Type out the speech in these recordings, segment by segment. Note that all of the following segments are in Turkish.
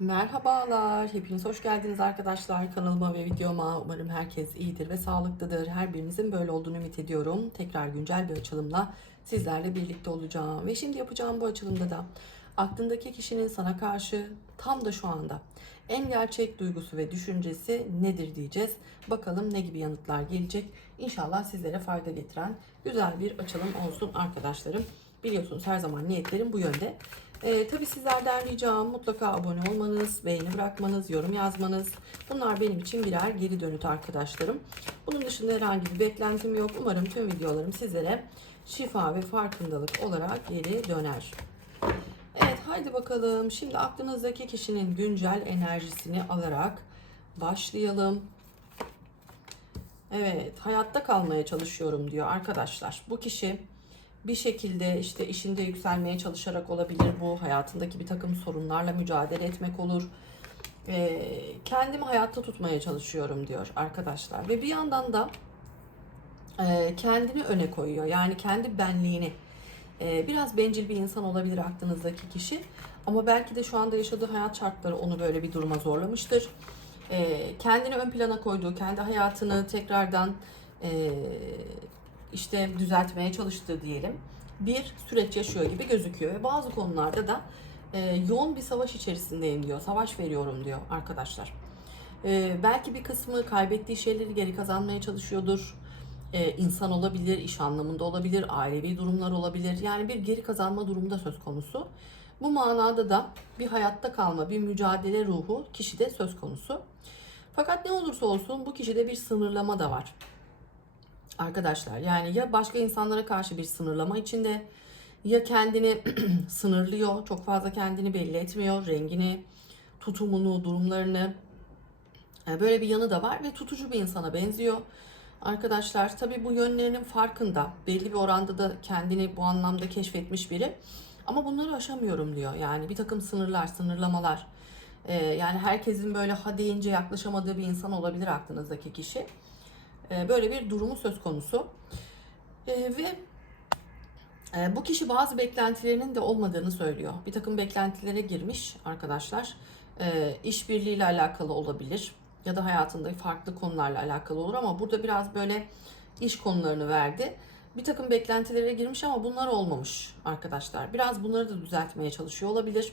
Merhabalar, hepiniz hoş geldiniz arkadaşlar kanalıma ve videoma. Umarım herkes iyidir ve sağlıklıdır. Her birinizin böyle olduğunu ümit ediyorum. Tekrar güncel bir açılımla sizlerle birlikte olacağım. Ve şimdi yapacağım bu açılımda da aklındaki kişinin sana karşı tam da şu anda en gerçek duygusu ve düşüncesi nedir diyeceğiz. Bakalım ne gibi yanıtlar gelecek. İnşallah sizlere fayda getiren güzel bir açılım olsun arkadaşlarım. Biliyorsunuz her zaman niyetlerim bu yönde. Ee, tabii sizlerden ricam mutlaka abone olmanız, beğeni bırakmanız, yorum yazmanız. Bunlar benim için birer geri dönüt arkadaşlarım. Bunun dışında herhangi bir beklentim yok. Umarım tüm videolarım sizlere şifa ve farkındalık olarak geri döner. Evet haydi bakalım. Şimdi aklınızdaki kişinin güncel enerjisini alarak başlayalım. Evet hayatta kalmaya çalışıyorum diyor arkadaşlar. Bu kişi bir şekilde işte işinde yükselmeye çalışarak olabilir bu. Hayatındaki bir takım sorunlarla mücadele etmek olur. Ee, kendimi hayatta tutmaya çalışıyorum diyor arkadaşlar. Ve bir yandan da e, kendini öne koyuyor. Yani kendi benliğini. E, biraz bencil bir insan olabilir aklınızdaki kişi. Ama belki de şu anda yaşadığı hayat şartları onu böyle bir duruma zorlamıştır. E, kendini ön plana koyduğu, kendi hayatını tekrardan e, işte düzeltmeye çalıştığı diyelim bir süreç yaşıyor gibi gözüküyor ve bazı konularda da e, yoğun bir savaş içerisindeyim diyor. Savaş veriyorum diyor arkadaşlar. E, belki bir kısmı kaybettiği şeyleri geri kazanmaya çalışıyordur. E, insan olabilir, iş anlamında olabilir, ailevi durumlar olabilir. Yani bir geri kazanma durumunda söz konusu. Bu manada da bir hayatta kalma, bir mücadele ruhu kişide söz konusu. Fakat ne olursa olsun bu kişide bir sınırlama da var arkadaşlar. Yani ya başka insanlara karşı bir sınırlama içinde ya kendini sınırlıyor, çok fazla kendini belli etmiyor, rengini, tutumunu, durumlarını. E, Böyle bir yanı da var ve tutucu bir insana benziyor. Arkadaşlar tabii bu yönlerinin farkında. Belli bir oranda da kendini bu anlamda keşfetmiş biri. Ama bunları aşamıyorum diyor. Yani bir takım sınırlar, sınırlamalar. E, Yani herkesin böyle ha deyince yaklaşamadığı bir insan olabilir aklınızdaki kişi. E, böyle bir durumu söz konusu. E, ve e, bu kişi bazı beklentilerinin de olmadığını söylüyor. Bir takım beklentilere girmiş arkadaşlar. E, işbirliğiyle alakalı olabilir ya da hayatında farklı konularla alakalı olur ama burada biraz böyle iş konularını verdi. Bir takım beklentilere girmiş ama bunlar olmamış arkadaşlar. Biraz bunları da düzeltmeye çalışıyor olabilir.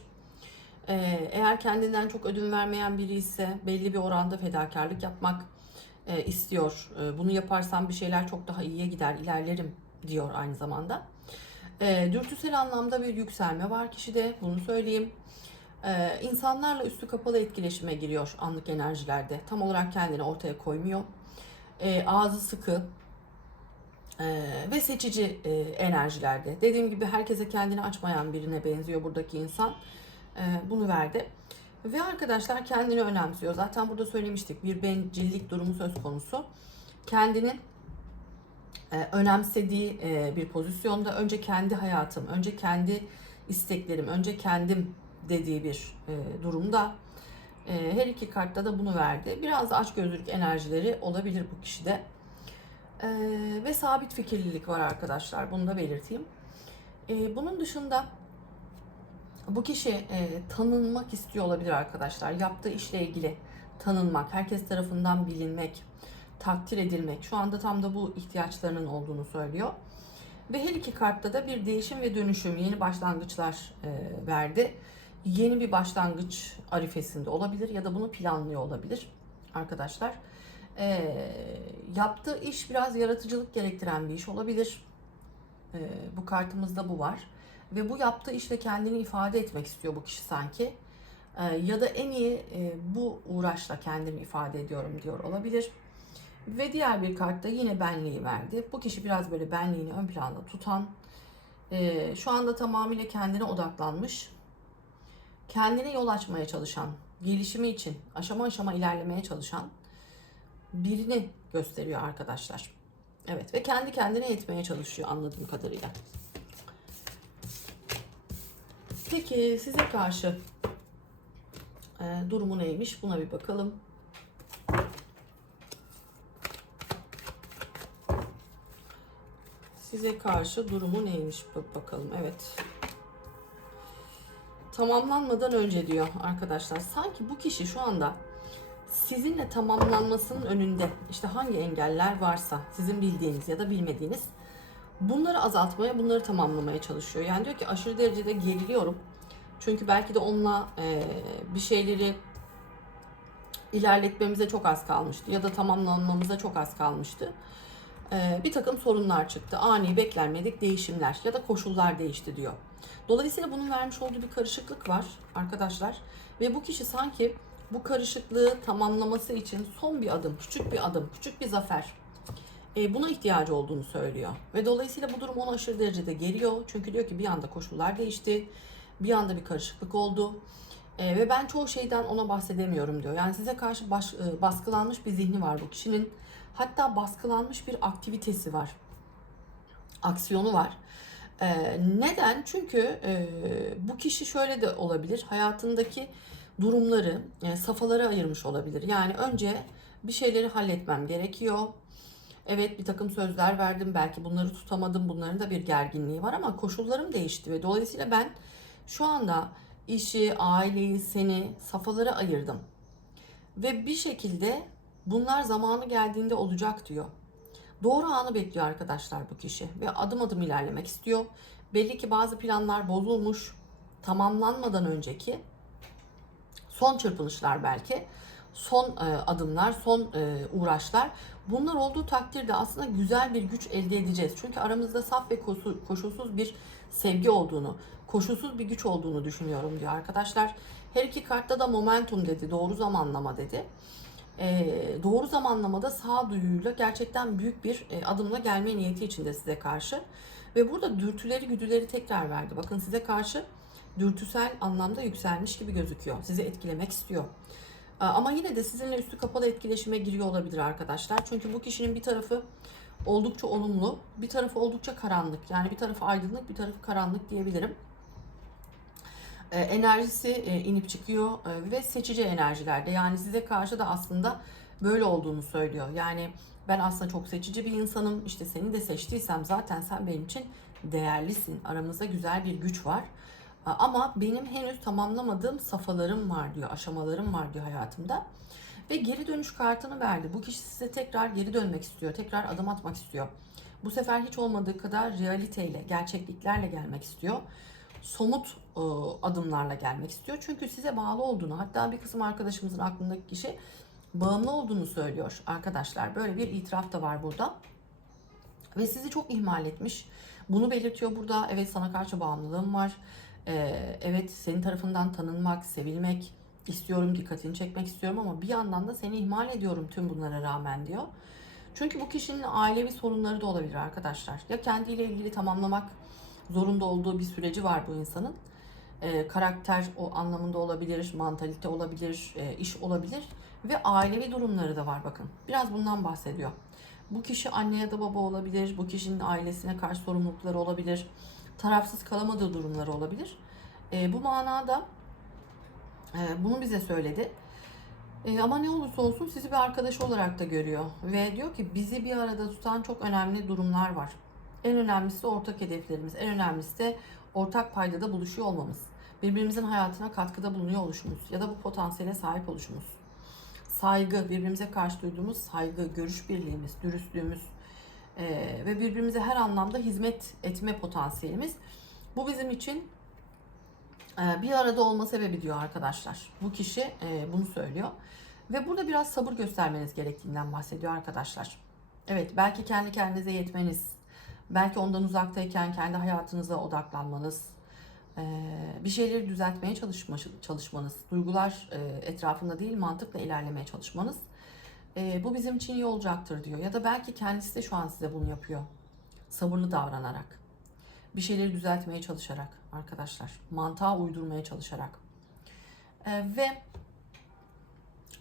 Eğer kendinden çok ödün vermeyen biri ise belli bir oranda fedakarlık yapmak e, istiyor. E, bunu yaparsam bir şeyler çok daha iyiye gider, ilerlerim diyor aynı zamanda. E, dürtüsel anlamda bir yükselme var kişide, bunu söyleyeyim. E, insanlarla üstü kapalı etkileşime giriyor anlık enerjilerde. Tam olarak kendini ortaya koymuyor. E, ağzı sıkı e, ve seçici e, enerjilerde. Dediğim gibi herkese kendini açmayan birine benziyor buradaki insan. E, bunu verdi. Ve arkadaşlar kendini önemsiyor. Zaten burada söylemiştik bir bencillik durumu söz konusu. Kendini e, önemsediği e, bir pozisyonda önce kendi hayatım, önce kendi isteklerim, önce kendim dediği bir e, durumda. E, her iki kartta da bunu verdi. Biraz da açgözlülük enerjileri olabilir bu kişide. E, ve sabit fikirlilik var arkadaşlar. Bunu da belirteyim. E, bunun dışında bu kişi e, tanınmak istiyor olabilir arkadaşlar. Yaptığı işle ilgili tanınmak, herkes tarafından bilinmek, takdir edilmek. Şu anda tam da bu ihtiyaçlarının olduğunu söylüyor. Ve her iki kartta da bir değişim ve dönüşüm, yeni başlangıçlar e, verdi. Yeni bir başlangıç arifesinde olabilir ya da bunu planlıyor olabilir arkadaşlar. E, yaptığı iş biraz yaratıcılık gerektiren bir iş olabilir. E, bu kartımızda bu var ve bu yaptığı işle kendini ifade etmek istiyor bu kişi sanki. Ee, ya da en iyi e, bu uğraşla kendimi ifade ediyorum diyor olabilir. Ve diğer bir kartta yine benliği verdi. Bu kişi biraz böyle benliğini ön planda tutan, e, şu anda tamamıyla kendine odaklanmış, kendine yol açmaya çalışan, gelişimi için aşama aşama ilerlemeye çalışan birini gösteriyor arkadaşlar. Evet ve kendi kendine yetmeye çalışıyor anladığım kadarıyla. Peki size karşı e, durumu neymiş? Buna bir bakalım. Size karşı durumu neymiş? Bak bakalım. Evet. tamamlanmadan önce diyor arkadaşlar. Sanki bu kişi şu anda sizinle tamamlanmasının önünde işte hangi engeller varsa sizin bildiğiniz ya da bilmediğiniz bunları azaltmaya, bunları tamamlamaya çalışıyor. Yani diyor ki aşırı derecede geriliyorum. Çünkü belki de onunla e, bir şeyleri ilerletmemize çok az kalmıştı ya da tamamlanmamıza çok az kalmıştı. E, bir takım sorunlar çıktı. Ani beklenmedik değişimler ya da koşullar değişti diyor. Dolayısıyla bunun vermiş olduğu bir karışıklık var arkadaşlar. Ve bu kişi sanki bu karışıklığı tamamlaması için son bir adım, küçük bir adım, küçük bir zafer e, buna ihtiyacı olduğunu söylüyor. Ve dolayısıyla bu durum onu aşırı derecede geriyor. Çünkü diyor ki bir anda koşullar değişti. Bir anda bir karışıklık oldu. E, ve ben çoğu şeyden ona bahsedemiyorum diyor. Yani size karşı baş, e, baskılanmış bir zihni var bu kişinin. Hatta baskılanmış bir aktivitesi var. Aksiyonu var. E, neden? Çünkü e, bu kişi şöyle de olabilir. Hayatındaki durumları, e, safhalara ayırmış olabilir. Yani önce bir şeyleri halletmem gerekiyor. Evet bir takım sözler verdim. Belki bunları tutamadım. Bunların da bir gerginliği var ama koşullarım değişti ve dolayısıyla ben şu anda işi, aileyi, seni safhalara ayırdım. Ve bir şekilde bunlar zamanı geldiğinde olacak diyor. Doğru anı bekliyor arkadaşlar bu kişi ve adım adım ilerlemek istiyor. Belli ki bazı planlar bozulmuş, tamamlanmadan önceki son çırpınışlar belki, son e, adımlar, son e, uğraşlar. Bunlar olduğu takdirde aslında güzel bir güç elde edeceğiz. Çünkü aramızda saf ve koşu- koşulsuz bir sevgi olduğunu, koşulsuz bir güç olduğunu düşünüyorum diyor arkadaşlar. Her iki kartta da momentum dedi, doğru zamanlama dedi. E, doğru zamanlamada sağduyuyla gerçekten büyük bir e, adımla gelme niyeti içinde size karşı. Ve burada dürtüleri, güdüleri tekrar verdi. Bakın size karşı dürtüsel anlamda yükselmiş gibi gözüküyor. Sizi etkilemek istiyor. Aa, Ama yine de sizinle üstü kapalı etkileşime giriyor olabilir arkadaşlar. Çünkü bu kişinin bir tarafı oldukça olumlu, bir tarafı oldukça karanlık. Yani bir tarafı aydınlık, bir tarafı karanlık diyebilirim. Ee, enerjisi e, inip çıkıyor e, ve seçici enerjilerde. Yani size karşı da aslında böyle olduğunu söylüyor. Yani ben aslında çok seçici bir insanım. İşte seni de seçtiysem zaten sen benim için değerlisin. Aramızda güzel bir güç var. Ama benim henüz tamamlamadığım safhalarım var diyor, aşamalarım var diyor hayatımda. Ve geri dönüş kartını verdi. Bu kişi size tekrar geri dönmek istiyor, tekrar adım atmak istiyor. Bu sefer hiç olmadığı kadar realiteyle, gerçekliklerle gelmek istiyor. Somut e, adımlarla gelmek istiyor. Çünkü size bağlı olduğunu, hatta bir kısım arkadaşımızın aklındaki kişi bağımlı olduğunu söylüyor arkadaşlar. Böyle bir itiraf da var burada. Ve sizi çok ihmal etmiş. Bunu belirtiyor burada. Evet sana karşı bağımlılığım var. Ee, evet senin tarafından tanınmak, sevilmek istiyorum, dikkatini çekmek istiyorum ama bir yandan da seni ihmal ediyorum tüm bunlara rağmen diyor. Çünkü bu kişinin ailevi sorunları da olabilir arkadaşlar. Ya kendiyle ilgili tamamlamak zorunda olduğu bir süreci var bu insanın. Ee, karakter o anlamında olabilir, mantalite olabilir, e, iş olabilir ve ailevi durumları da var bakın. Biraz bundan bahsediyor. Bu kişi anne ya da baba olabilir, bu kişinin ailesine karşı sorumlulukları olabilir, tarafsız kalamadığı durumları olabilir. E, bu manada e, bunu bize söyledi. E, ama ne olursa olsun sizi bir arkadaş olarak da görüyor. Ve diyor ki bizi bir arada tutan çok önemli durumlar var. En önemlisi de ortak hedeflerimiz. En önemlisi de ortak paydada buluşuyor olmamız. Birbirimizin hayatına katkıda bulunuyor oluşumuz. Ya da bu potansiyele sahip oluşumuz. Saygı, birbirimize karşı duyduğumuz saygı, görüş birliğimiz, dürüstlüğümüz e, ve birbirimize her anlamda hizmet etme potansiyelimiz. Bu bizim için e, bir arada olma sebebi diyor arkadaşlar. Bu kişi e, bunu söylüyor. Ve burada biraz sabır göstermeniz gerektiğinden bahsediyor arkadaşlar. Evet belki kendi kendinize yetmeniz, belki ondan uzaktayken kendi hayatınıza odaklanmanız, e, bir şeyleri düzeltmeye çalışma, çalışmanız, duygular e, etrafında değil mantıkla ilerlemeye çalışmanız e, bu bizim için iyi olacaktır diyor. Ya da belki kendisi de şu an size bunu yapıyor. Sabırlı davranarak, bir şeyleri düzeltmeye çalışarak arkadaşlar, mantığa uydurmaya çalışarak. E, ve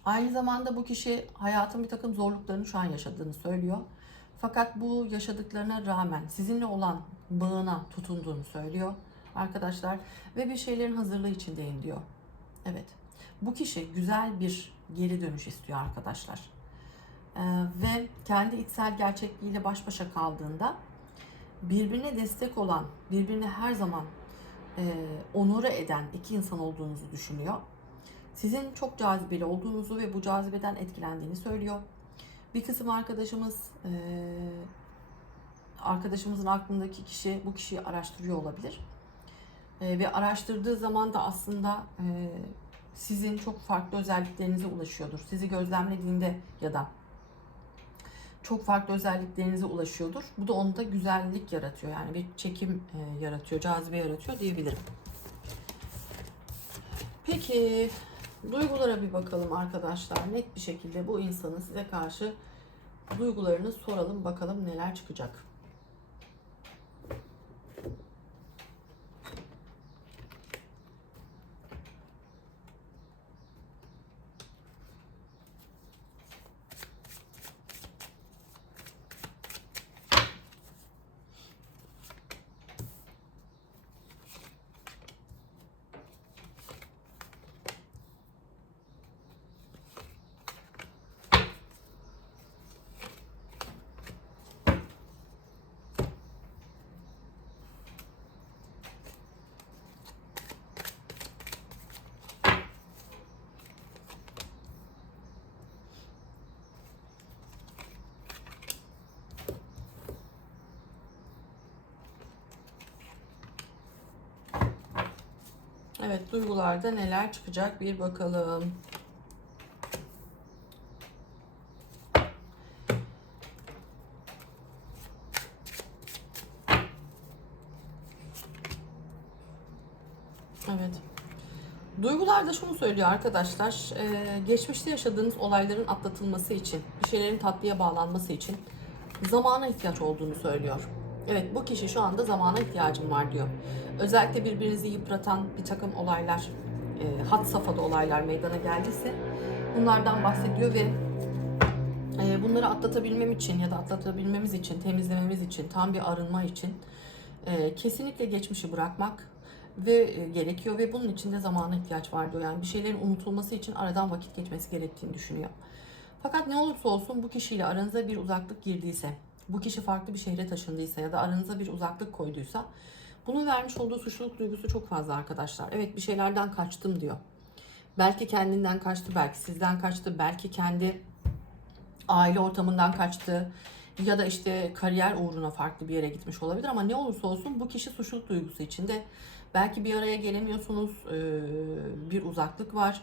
aynı zamanda bu kişi hayatın bir takım zorluklarını şu an yaşadığını söylüyor. Fakat bu yaşadıklarına rağmen sizinle olan bağına tutunduğunu söylüyor arkadaşlar ve bir şeylerin hazırlığı içindeyim diyor. Evet. Bu kişi güzel bir geri dönüş istiyor arkadaşlar. Ee, ve kendi içsel gerçekliğiyle baş başa kaldığında birbirine destek olan, birbirine her zaman e, onore eden iki insan olduğunuzu düşünüyor. Sizin çok cazibeli olduğunuzu ve bu cazibeden etkilendiğini söylüyor. Bir kısım arkadaşımız e, arkadaşımızın aklındaki kişi bu kişiyi araştırıyor olabilir. E, ve araştırdığı zaman da aslında e, sizin çok farklı özelliklerinize ulaşıyordur. Sizi gözlemlediğinde ya da çok farklı özelliklerinize ulaşıyordur. Bu da onda güzellik yaratıyor. Yani bir çekim e, yaratıyor, cazibe yaratıyor diyebilirim. Peki duygulara bir bakalım arkadaşlar. Net bir şekilde bu insanın size karşı duygularını soralım bakalım neler çıkacak. Evet duygularda neler çıkacak bir bakalım. Evet. Duygularda şunu söylüyor arkadaşlar. geçmişte yaşadığınız olayların atlatılması için, bir şeylerin tatlıya bağlanması için zamana ihtiyaç olduğunu söylüyor. Evet bu kişi şu anda zamana ihtiyacım var diyor. Özellikle birbirinizi yıpratan bir takım olaylar, e, had safhada olaylar meydana geldiyse bunlardan bahsediyor ve e, bunları atlatabilmem için ya da atlatabilmemiz için, temizlememiz için, tam bir arınma için e, kesinlikle geçmişi bırakmak ve e, gerekiyor ve bunun için de zamana ihtiyaç var diyor. Yani bir şeylerin unutulması için aradan vakit geçmesi gerektiğini düşünüyor. Fakat ne olursa olsun bu kişiyle aranıza bir uzaklık girdiyse, bu kişi farklı bir şehre taşındıysa ya da aranıza bir uzaklık koyduysa bunun vermiş olduğu suçluluk duygusu çok fazla arkadaşlar. Evet bir şeylerden kaçtım diyor. Belki kendinden kaçtı, belki sizden kaçtı, belki kendi aile ortamından kaçtı ya da işte kariyer uğruna farklı bir yere gitmiş olabilir ama ne olursa olsun bu kişi suçluluk duygusu içinde. Belki bir araya gelemiyorsunuz, bir uzaklık var.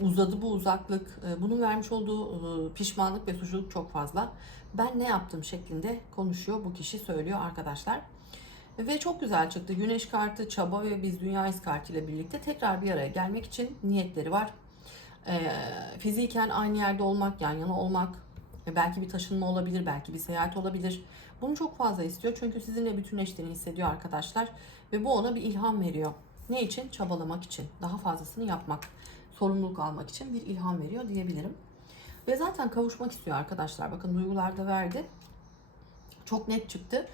Uzadı bu uzaklık. Ee, Bunun vermiş olduğu pişmanlık ve suçluluk çok fazla. Ben ne yaptım şeklinde konuşuyor bu kişi söylüyor arkadaşlar. Ve çok güzel çıktı. Güneş kartı, çaba ve biz dünyayız kartı ile birlikte tekrar bir araya gelmek için niyetleri var. Ee, fiziken aynı yerde olmak, yan yana olmak, e, belki bir taşınma olabilir, belki bir seyahat olabilir. Bunu çok fazla istiyor çünkü sizinle bütünleştiğini hissediyor arkadaşlar. Ve bu ona bir ilham veriyor. Ne için? Çabalamak için. Daha fazlasını yapmak. Sorumluluk almak için bir ilham veriyor diyebilirim. Ve zaten kavuşmak istiyor arkadaşlar. Bakın duygularda verdi. Çok net çıktı.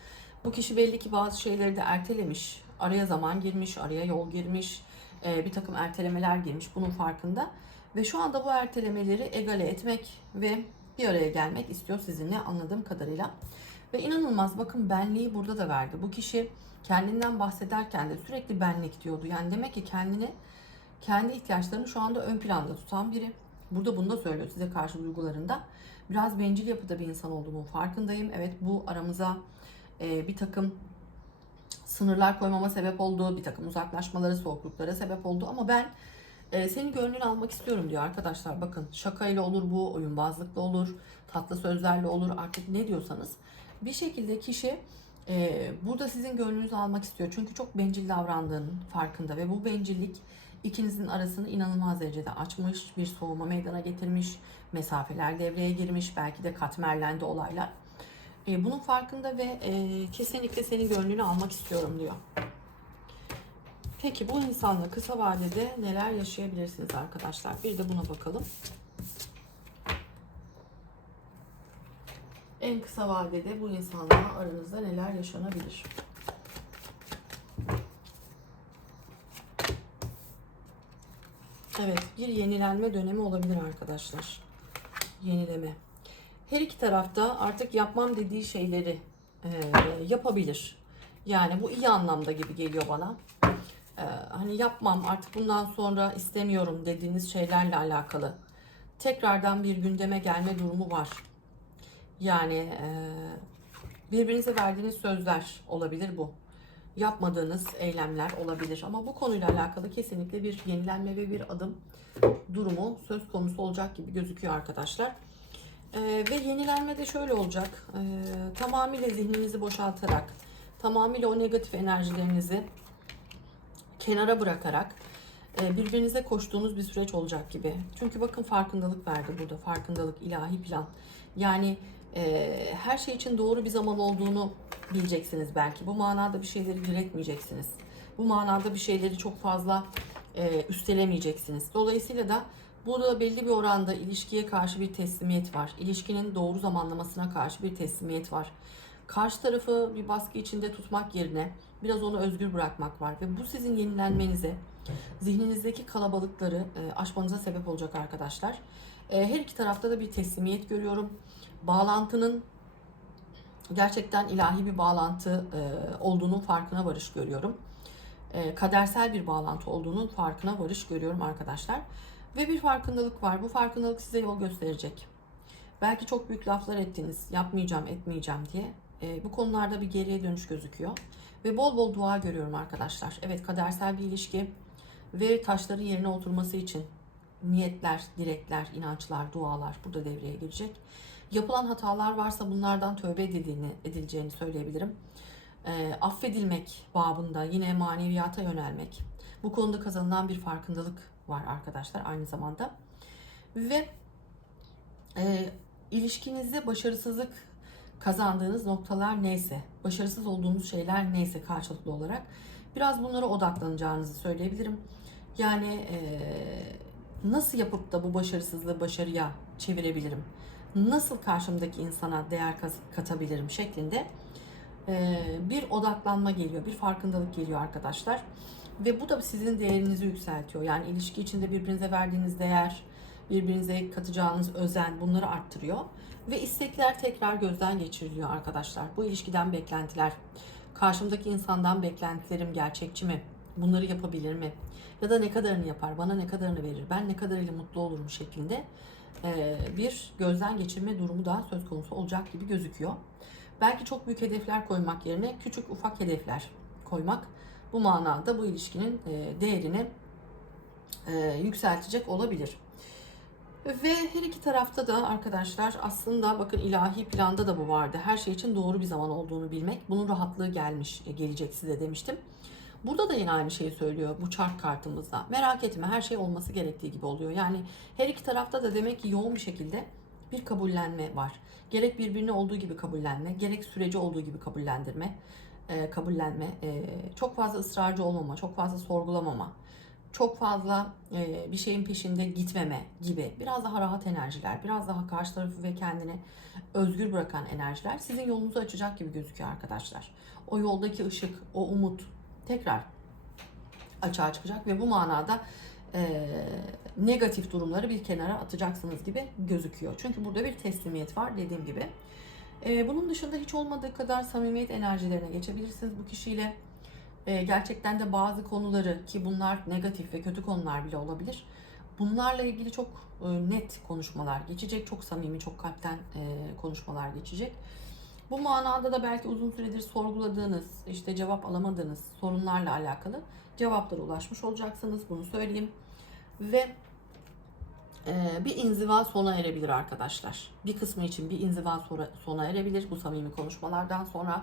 Bu kişi belli ki bazı şeyleri de ertelemiş. Araya zaman girmiş, araya yol girmiş. e, bir takım ertelemeler girmiş. Bunun farkında. Ve şu anda bu ertelemeleri egale etmek ve bir araya gelmek istiyor sizinle anladığım kadarıyla. Ve inanılmaz bakın benliği burada da verdi. Bu kişi kendinden bahsederken de sürekli benlik diyordu. Yani demek ki kendini kendi ihtiyaçlarını şu anda ön planda tutan biri. Burada bunu da söylüyor size karşı duygularında. Biraz bencil yapıda bir insan olduğumun farkındayım. Evet bu aramıza e, bir takım sınırlar koymama sebep oldu. Bir takım uzaklaşmalara, soğukluklara sebep oldu. Ama ben e, senin gönlünü almak istiyorum diyor arkadaşlar. Bakın şakayla olur bu, oyunbazlıkla olur, tatlı sözlerle olur artık ne diyorsanız. Bir şekilde kişi e, burada sizin gönlünüzü almak istiyor. Çünkü çok bencil davrandığının farkında ve bu bencillik ikinizin arasını inanılmaz derecede açmış, bir soğuma meydana getirmiş, mesafeler devreye girmiş, belki de katmerlendi olaylar. E, bunun farkında ve e, kesinlikle senin gönlünü almak istiyorum diyor. Peki bu insanla kısa vadede neler yaşayabilirsiniz arkadaşlar? Bir de buna bakalım. En kısa vadede bu insanla aranızda neler yaşanabilir? Evet, bir yenilenme dönemi olabilir arkadaşlar. Yenileme. Her iki tarafta artık yapmam dediği şeyleri e, yapabilir. Yani bu iyi anlamda gibi geliyor bana. Ee, hani yapmam artık bundan sonra istemiyorum dediğiniz şeylerle alakalı. Tekrardan bir gündeme gelme durumu var. Yani e, birbirinize verdiğiniz sözler olabilir bu. Yapmadığınız eylemler olabilir. Ama bu konuyla alakalı kesinlikle bir yenilenme ve bir adım durumu söz konusu olacak gibi gözüküyor arkadaşlar. Ee, ve yenilenme de şöyle olacak. Ee, tamamıyla zihninizi boşaltarak, tamamıyla o negatif enerjilerinizi kenara bırakarak e, birbirinize koştuğunuz bir süreç olacak gibi. Çünkü bakın farkındalık verdi burada. Farkındalık, ilahi plan. Yani e, her şey için doğru bir zaman olduğunu bileceksiniz belki. Bu manada bir şeyleri diretmeyeceksiniz. Bu manada bir şeyleri çok fazla e, üstelemeyeceksiniz. Dolayısıyla da burada belli bir oranda ilişkiye karşı bir teslimiyet var. İlişkinin doğru zamanlamasına karşı bir teslimiyet var. Karşı tarafı bir baskı içinde tutmak yerine biraz onu özgür bırakmak var. Ve bu sizin yenilenmenize, zihninizdeki kalabalıkları e, aşmanıza sebep olacak arkadaşlar. E, her iki tarafta da bir teslimiyet görüyorum. Bağlantının gerçekten ilahi bir bağlantı e, olduğunun farkına varış görüyorum. Kadersel bir bağlantı olduğunun farkına varış görüyorum arkadaşlar. Ve bir farkındalık var. Bu farkındalık size yol gösterecek. Belki çok büyük laflar ettiniz. Yapmayacağım, etmeyeceğim diye. E, bu konularda bir geriye dönüş gözüküyor. Ve bol bol dua görüyorum arkadaşlar. Evet kadersel bir ilişki ve taşların yerine oturması için niyetler, dilekler, inançlar, dualar burada devreye girecek. Yapılan hatalar varsa bunlardan tövbe edildiğini, edileceğini söyleyebilirim. E, affedilmek babında yine maneviyata yönelmek. Bu konuda kazanılan bir farkındalık var arkadaşlar aynı zamanda. Ve e, ilişkinizde başarısızlık kazandığınız noktalar neyse, başarısız olduğunuz şeyler neyse karşılıklı olarak biraz bunlara odaklanacağınızı söyleyebilirim. Yani e, nasıl yapıp da bu başarısızlığı başarıya çevirebilirim? Nasıl karşımdaki insana değer katabilirim şeklinde e, bir odaklanma geliyor, bir farkındalık geliyor arkadaşlar. Ve bu da sizin değerinizi yükseltiyor. Yani ilişki içinde birbirinize verdiğiniz değer, birbirinize katacağınız özen bunları arttırıyor. Ve istekler tekrar gözden geçiriliyor arkadaşlar. Bu ilişkiden beklentiler, karşımdaki insandan beklentilerim gerçekçi mi? Bunları yapabilir mi? Ya da ne kadarını yapar, bana ne kadarını verir, ben ne kadarıyla mutlu olurum şeklinde bir gözden geçirme durumu da söz konusu olacak gibi gözüküyor. Belki çok büyük hedefler koymak yerine küçük ufak hedefler koymak bu manada bu ilişkinin değerini yükseltecek olabilir. Ve her iki tarafta da arkadaşlar aslında bakın ilahi planda da bu vardı. Her şey için doğru bir zaman olduğunu bilmek. Bunun rahatlığı gelmiş, e, gelecek size demiştim. Burada da yine aynı şeyi söylüyor bu çark kartımızda. Merak etme her şey olması gerektiği gibi oluyor. Yani her iki tarafta da demek ki yoğun bir şekilde bir kabullenme var. Gerek birbirini olduğu gibi kabullenme, gerek süreci olduğu gibi kabullendirme, e, kabullenme, e, çok fazla ısrarcı olmama, çok fazla sorgulamama, çok fazla e, bir şeyin peşinde gitmeme gibi biraz daha rahat enerjiler, biraz daha karşı tarafı ve kendini özgür bırakan enerjiler sizin yolunuzu açacak gibi gözüküyor arkadaşlar. O yoldaki ışık, o umut tekrar açığa çıkacak ve bu manada e, negatif durumları bir kenara atacaksınız gibi gözüküyor. Çünkü burada bir teslimiyet var dediğim gibi. E, bunun dışında hiç olmadığı kadar samimiyet enerjilerine geçebilirsiniz bu kişiyle. E, gerçekten de bazı konuları ki bunlar negatif ve kötü konular bile olabilir. Bunlarla ilgili çok e, net konuşmalar geçecek. Çok samimi, çok kalpten e, konuşmalar geçecek. Bu manada da belki uzun süredir sorguladığınız, işte cevap alamadığınız sorunlarla alakalı cevaplara ulaşmış olacaksınız. Bunu söyleyeyim. Ve bir inziva sona erebilir arkadaşlar. Bir kısmı için bir inziva sona erebilir bu samimi konuşmalardan sonra.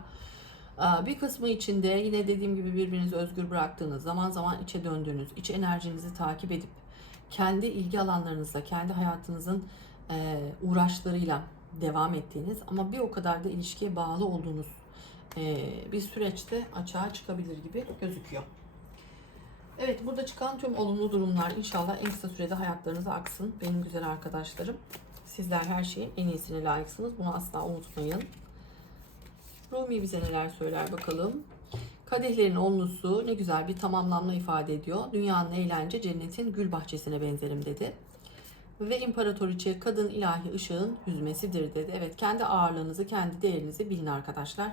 E, bir kısmı için de yine dediğim gibi birbirinizi özgür bıraktığınız, zaman zaman içe döndüğünüz, iç enerjinizi takip edip kendi ilgi alanlarınızda, kendi hayatınızın e, uğraşlarıyla devam ettiğiniz ama bir o kadar da ilişkiye bağlı olduğunuz bir süreçte açığa çıkabilir gibi gözüküyor. Evet burada çıkan tüm olumlu durumlar inşallah en kısa sürede hayatlarınıza aksın. Benim güzel arkadaşlarım. Sizler her şeyin en iyisine layıksınız. Bunu asla unutmayın. Rumi bize neler söyler bakalım. Kadehlerin onlusu ne güzel bir tamamlanma ifade ediyor. Dünyanın eğlence cennetin gül bahçesine benzerim dedi. Ve imparatoriçe kadın ilahi ışığın yüzmesidir dedi. Evet kendi ağırlığınızı, kendi değerinizi bilin arkadaşlar.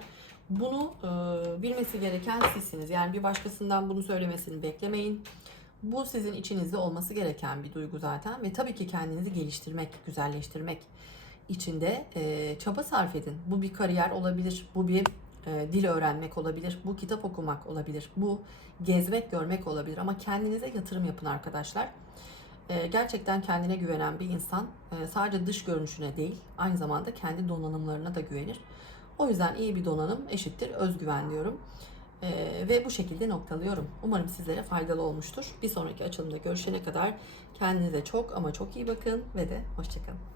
Bunu e, bilmesi gereken sizsiniz. Yani bir başkasından bunu söylemesini beklemeyin. Bu sizin içinizde olması gereken bir duygu zaten ve tabii ki kendinizi geliştirmek, güzelleştirmek için de e, çaba sarf edin. Bu bir kariyer olabilir, bu bir e, dil öğrenmek olabilir, bu kitap okumak olabilir, bu gezmek, görmek olabilir ama kendinize yatırım yapın arkadaşlar. E, gerçekten kendine güvenen bir insan e, sadece dış görünüşüne değil, aynı zamanda kendi donanımlarına da güvenir. O yüzden iyi bir donanım eşittir özgüven diyorum. Ee, ve bu şekilde noktalıyorum. Umarım sizlere faydalı olmuştur. Bir sonraki açılımda görüşene kadar kendinize çok ama çok iyi bakın ve de hoşçakalın.